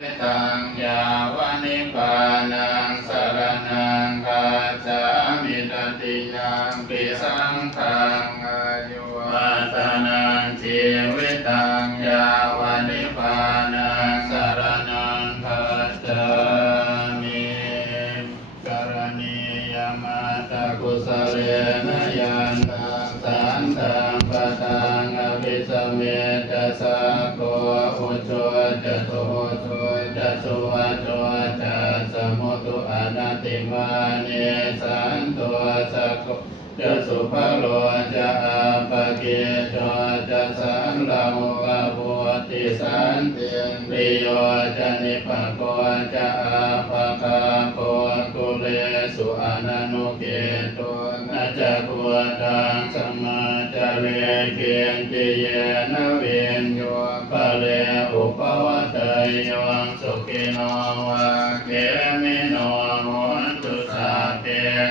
ตังยาวานิพานังสรณังคัจฉามิตติยังปิสังฆังอายุวัฒนังชีวิตังยาวานิพานังสรณังคัจฉามิกรณียมัตตกุสเลนะยันตังสันตังปะตังอภิสเมตสัพโพอุจโจจโตโจจสุวัจโจจะสมุตุอนัตติมาเนสันตัวสักโกจะสุภโลจะอาปะเกจจะสันลามุกะบุติสันเตียนปิโยจะนิปะโกจะอาปะกาโกกุเลสุอนันุเกตุนะจะกุตังสัมมาจะเวเกณติเยนะเวนโยปะเลอุปวัตโยสุขิโนวะเกมิโนโหตุสัพเพ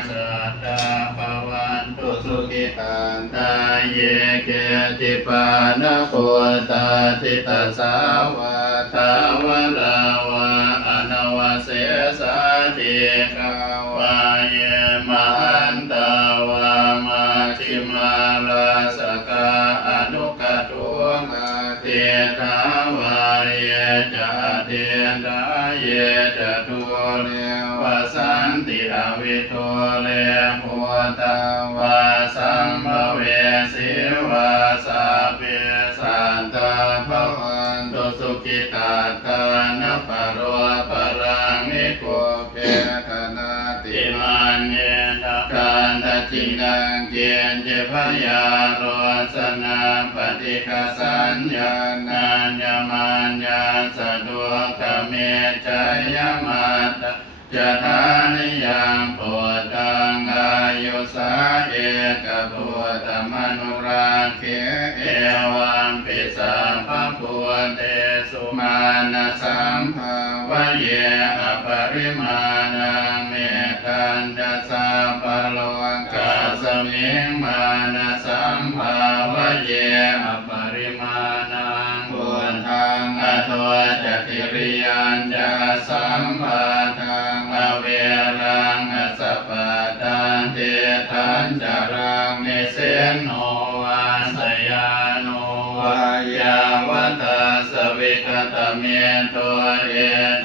สัตตาภวันตุสุขิตันตาเยเกติปานะโคตาทิตาสาวะทาวะลาวะอนาวะเสสะติกาวะเยมหันตาวะมาชิมาลาสกาอนุกตุมาเตทาวะเยจะเตนะเยจะทุเลวะสันติอวิทุเลหัวตาวะสัมภเวสีวะสัพเพสันตาภวันตุสุขิตาตานะปะโรปะรังนิโกเปทนาติมันเยนะกันตจินังเกียนเจพยาโรสนาปฏิฆาสัญญานัญญมัญญาสะดวกเมจยมัตตจะทานิยังปวดตังอายุสาเอกปวดมนุราเขเอวัมปิสัมภะปวเตสุมาณสัมภาวะเยอปริมาณังเมตันตสัพพะโลกัสสมิงมาณสัมภาวะเยอปริมาณังบุญทังอโทจักขิริยัญจะสัมปะทังอเวรังอสัพพะตันเตทันจารังเนเสนโนวาสยาโนวายาวตาสวิคตเมโตเอ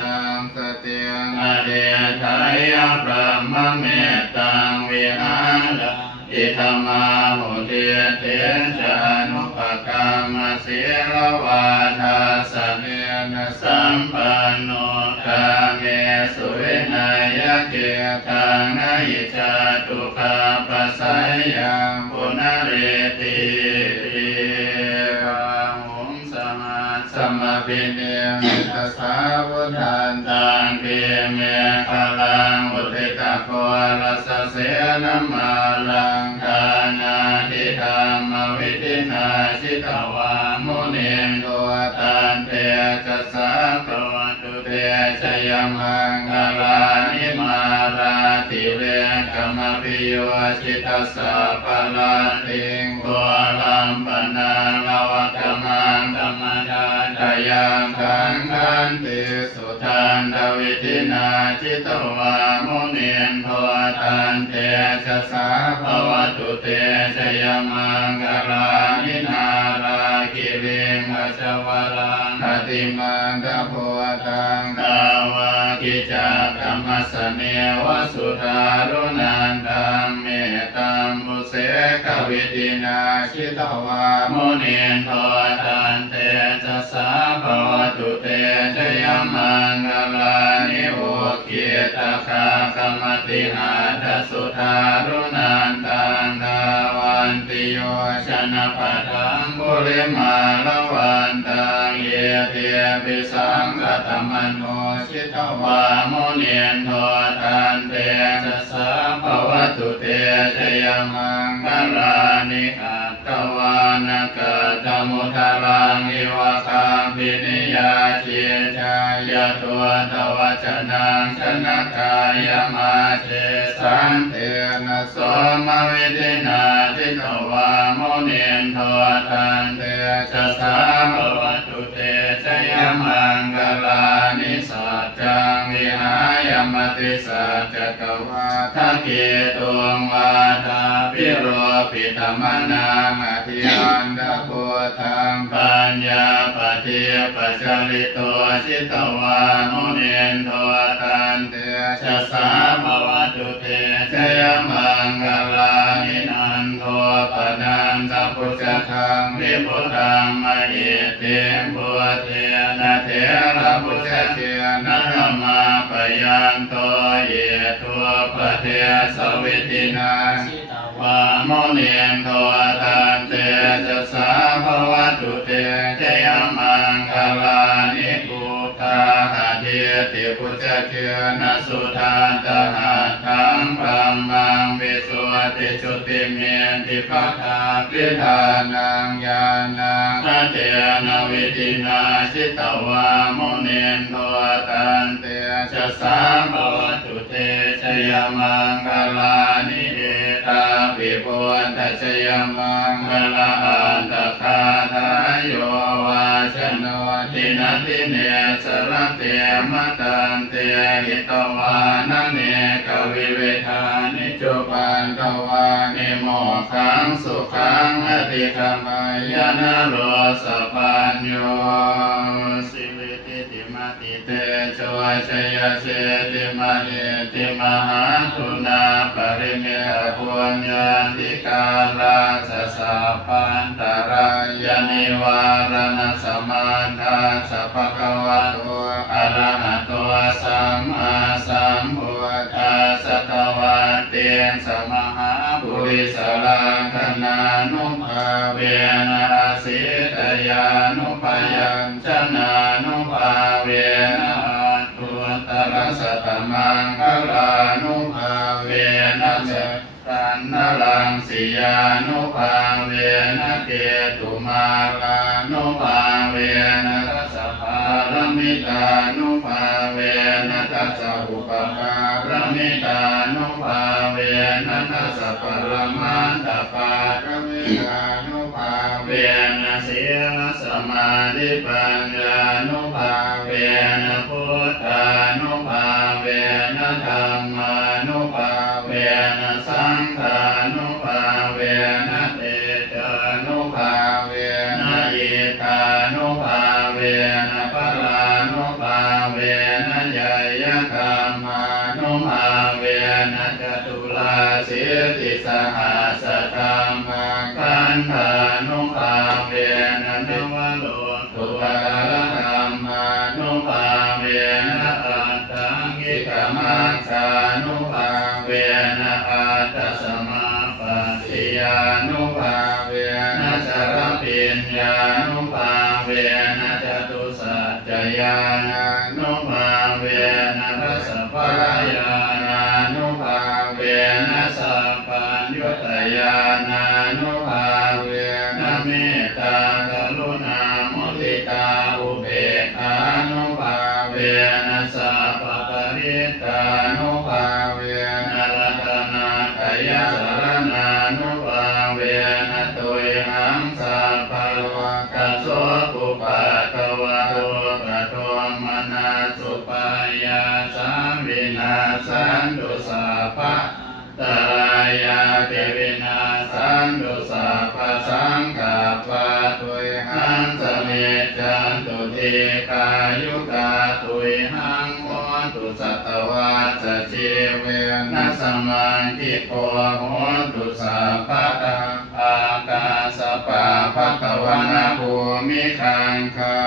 ตังสติยงอเดทายะพระมะเมตตังวิหารอิธรรมาหุเตเตจานุปกรรมศีลวาทาสเนนะสัมปันโนกาเมสุวินัยเกตังนะอิจาตุคาปัสสยังปุณเรติหุงสมาสัมมาปิเนมิตสาวุฒานตังเกเมฆลังอุทิตโกรัสเสนมาลังทานาทิธรรมวิธินาชิตวามุนินโทตันเตจัสสะภวตุเตชยมังคลานิมาราติเวกมปิโยชิตสสะปะลาติงโกลัมปนาลวะกมังธรรมดาทายังขังขันติสุทันตวิธินาชิตวามุนินโทตันเตจัสสะภวตุเตชยมังคลานินาราคิริงขจวรังคติมังกะโพตังตาวากิจักขมัสสเนวสุทารุนันตังเมตัมมุเสกวิตินาชิตวามุนินโทตันเตจัสสะภวตุเตชยมังคลานิโอเกตคาคมตินาทสุทารุนันตังดาวันติโยชนะปัทังบุริมาลวันตังเยเตปิสังกตมันโนชิตวามุนินโทตันเตจัสสะภวตุเตชยมังคลานิอัตตวานกตมุทารังอิวะคาปินิยาจิจายะตัวตวัจนังชนะกายมาเทสันเตนะโสมวิธินาทิตวามุนินโทตันเตจัสสะภวตุเตชยมังคลานิ มติสัจจกวาทะเกตุงวาทาปิโรปิธรรมนังอธิอันดาพุทธังปัญญาปฏิปัจจริโตชิตวานุเนนโทตันเตชะสาภวตุเตชยมังคลานินันโทปนันตพุทธังวิพุทธังมหิเตพุทเทนะเถระพุทธเถนะธรรมาปยันโตเยตุปเทสวิตินาวาโมเนนโทตันเตชะสาภวตุเตชยมังคลานิปุคาหะเทติพุทธเถนะสุทานตหัตถังปัมมังวิสุทธิชุติเมติปัฏฐาปิธานังญาณังนะเถนะวิตินาสิตวาโมเนนโทตันเตชะสาภวตุเตชยมังคลานิเอตาปิปุตตะชยมังคลาอันตคาทายโยวาชโนตินาติเนสระเตมตันเตหิตวานะเนกวิเวทานิจุปันตวานิโมขังสุขังอติกามายนะโรสปัญโยสิวิติติมาติเตโชชยเสติมานิติมหาคุณาปริเมหปุญญาติกาลาสสะปันตรายนิวารณสมันทาสัพพะวะโตอะระหะโตสัมมาสัมพุทธัสสะทวะเตียงสมหาบุริสลังคณานุภาเวนะสิตยานุปยัญชนะนุภาเวนะตุตระสัตตมังคลานุภาเวนะเจตันนลังสิยานุภาเวนะเกตุมาลานุภาเวนะทัสสะภารมิตานุภาเวนะทัสสะอุปการมิตานุภาเวนะทัสสะปรมันตปารมิตานุภาเวนะศีลสมาธิปัญญานุภาเวนะพุทธานุภาเวนะธัมมานุภาเวนะสังฆานุภาเวนะเตชะนุภาเวนะอิทานุภาเวนะปรานุภาเวนะยยธรรมานุภาเวนะจตุลาสิติสหัสสะธรรมังคันธานุภาเวนะนวโลกุตระธรรมานุภาเวนะอัตถังกิกมังสานุภาเวนะอัตตสมาปัสสิยานุภาเวนะสรปิญญานุภาเวนะจตุสัจจญานุภาเวนะทัสสะปะญานานุภาเวนะสัพพัญญุตญานานุภาเวนะเมตตากรุณามุทิตาอุเบกขานุภาเวนะสัพพปริตานุภาเวนะรัตนาคยสรณานุภาเวนะตุยหังสัพพะโลกัสโสปุปะตวะโตกะโตมนาสุปายาสาวินาสันตุสัพพะตรายาเทวินาสันตุสัพพะสังฆัปปะตุยหังสเมจันตุเทกายุกาตุยหังโหตุสัตวาสชีเวนัสมังคิโกโหตุสัพพะตาอากาสปะภะคะวะนะภูมิคังคา